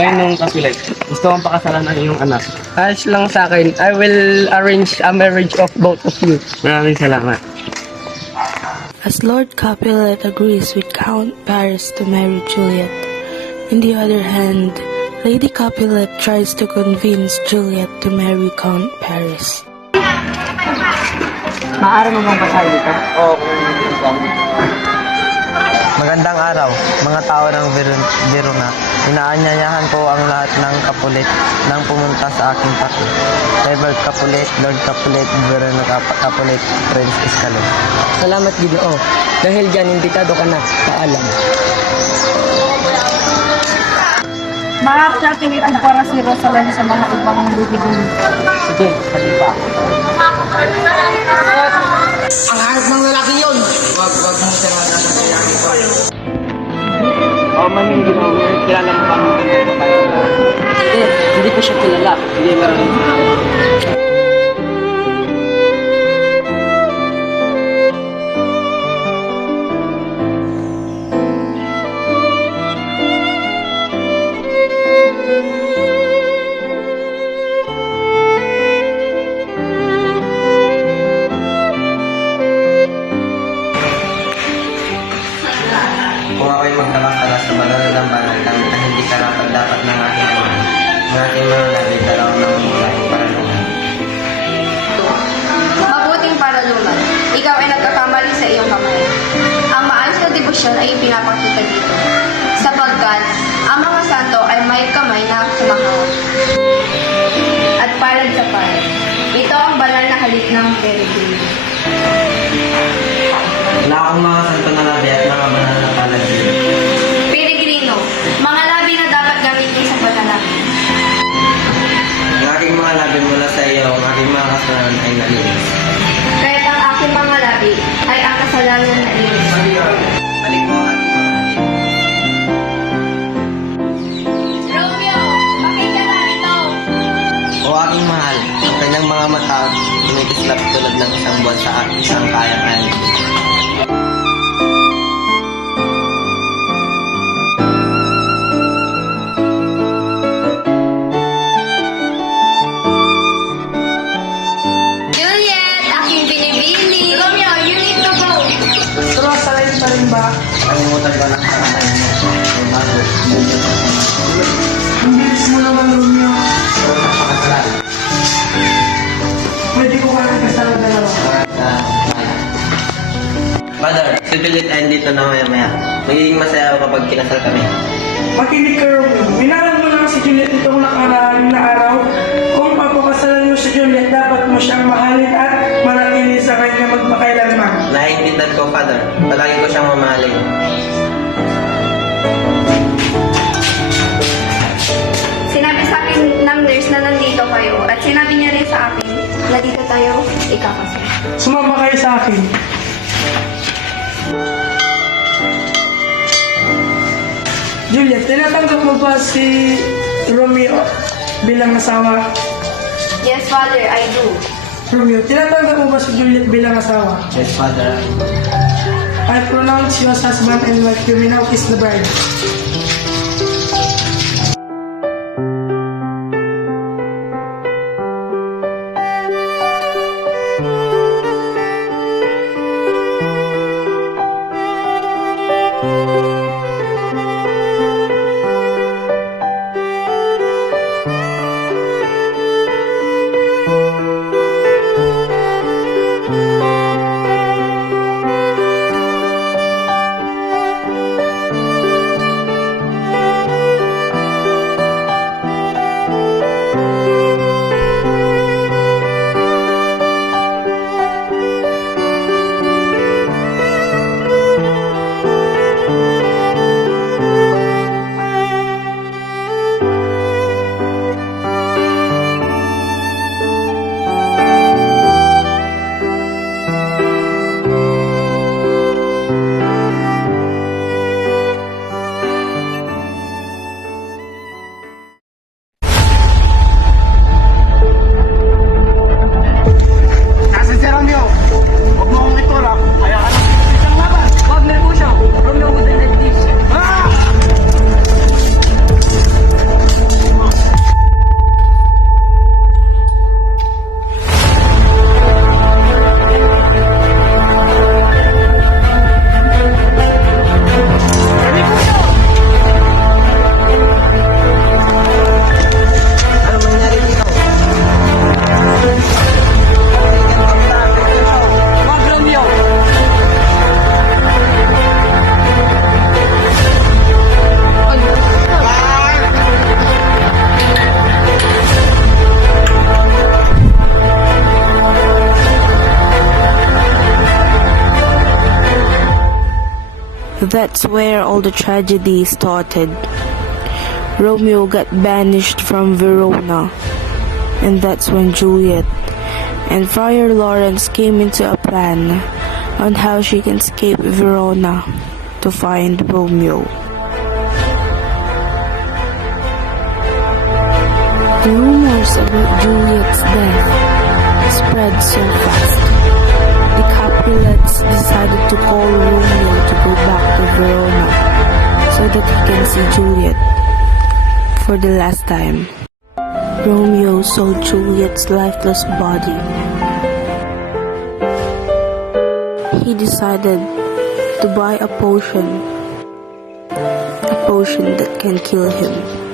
Ngayon nung kapilit, gusto kong pakasalan ang iyong anak. Ayos lang sa akin. I will arrange a marriage of both of you. Maraming salamat. As Lord Capulet agrees with Count Paris to marry Juliet, in the other hand, Lady Capulet tries to convince Juliet to marry Count Paris. Maaari mo bang pasahin ito? Oo, Magandang araw, mga tao ng Verona. Inaanyayahan ko ang lahat ng Capulet nang pumunta sa aking pati. Edward Capulet, Lord Capulet, Verona Capulet, Prince Escalon. Salamat, Ginoo. Dahil dyan, imbitado ka na. Paalam. Maaari natin ikumpara si Rosaline sa mga ibang bibigyan. Sige, sabi pa. Ang hanap ng lalaki yun! Wag mo siya nanasayahin ko. Oo, maning ginawa. Kilala mo ba ang babae? Hindi ko siya kilala. Hindi meron. Kung ako'y magkakasala sa malalalambanan na hindi karapat-dapat ng aking ama, ng aking mga labi dalaw ng mulaing paralungan. Mabuting paralungan, ikaw ay nagkakamali sa iyong kamay. Ang maayos na debosyon ay ipinapakita dito, sapagkat ang mga santo ay may kamay na kumahawak. At palad sa palad, ito ang banal na halik ng peregrino. Wala akong mga santo na labi at mga banal na palagi. Peregrino, mga labi na dapat gamitin sa panalangin. Ang aking mga labi mula sa iyo, ang aking mga kasalanan ay nalinis. Kaya't ang aking mga labi ay ang kasalanan na iyon. Balik mo ang aking mga labi. Romeo, pakita na ito! O aking mahal, ang kanyang mga mata tumikislap tulad ng isang buwan sa isang kayang angin. Juliet, aking binibini! Romeo, you need to go! Rosaline pa rin ba? Kalimutan ba ng karanay mo? O bago, Ang bilis mo naman, Romeo. pero napakasalan. Pwede ko ka rin kasama dalawa. Father, si Juliet ay dito na maya-maya. Magiging masaya ako kapag kinasal kami. Makinig ka, Romeo. Minalan mo lang si Juliet itong nakaraan na araw. Kung papakasalan mo si Juliet, dapat mo siyang mahalin at manatili sa kanya magpakailanman. Naiintindihan ko, Father. Palagi ko siyang mamahalin. Sinabi sa akin ng nurse na nandito kayo at sinabi niya rin sa akin na dito tayo ikakasal. Sumama kayo sa akin. Juliet, tinatanggap mo ba si Romeo bilang asawa? Yes, Father, I do. Romeo, tinatanggap mo ba si Juliet bilang asawa? Yes, Father. I pronounce you as husband and wife. You may now kiss the bride. That's where all the tragedy started. Romeo got banished from Verona, and that's when Juliet and Friar Lawrence came into a plan on how she can escape Verona to find Romeo. The rumors about Juliet's death spread so fast. The Capulets decided to call Romeo to go back to Verona so that he can see Juliet for the last time. Romeo saw Juliet's lifeless body. He decided to buy a potion that can kill him.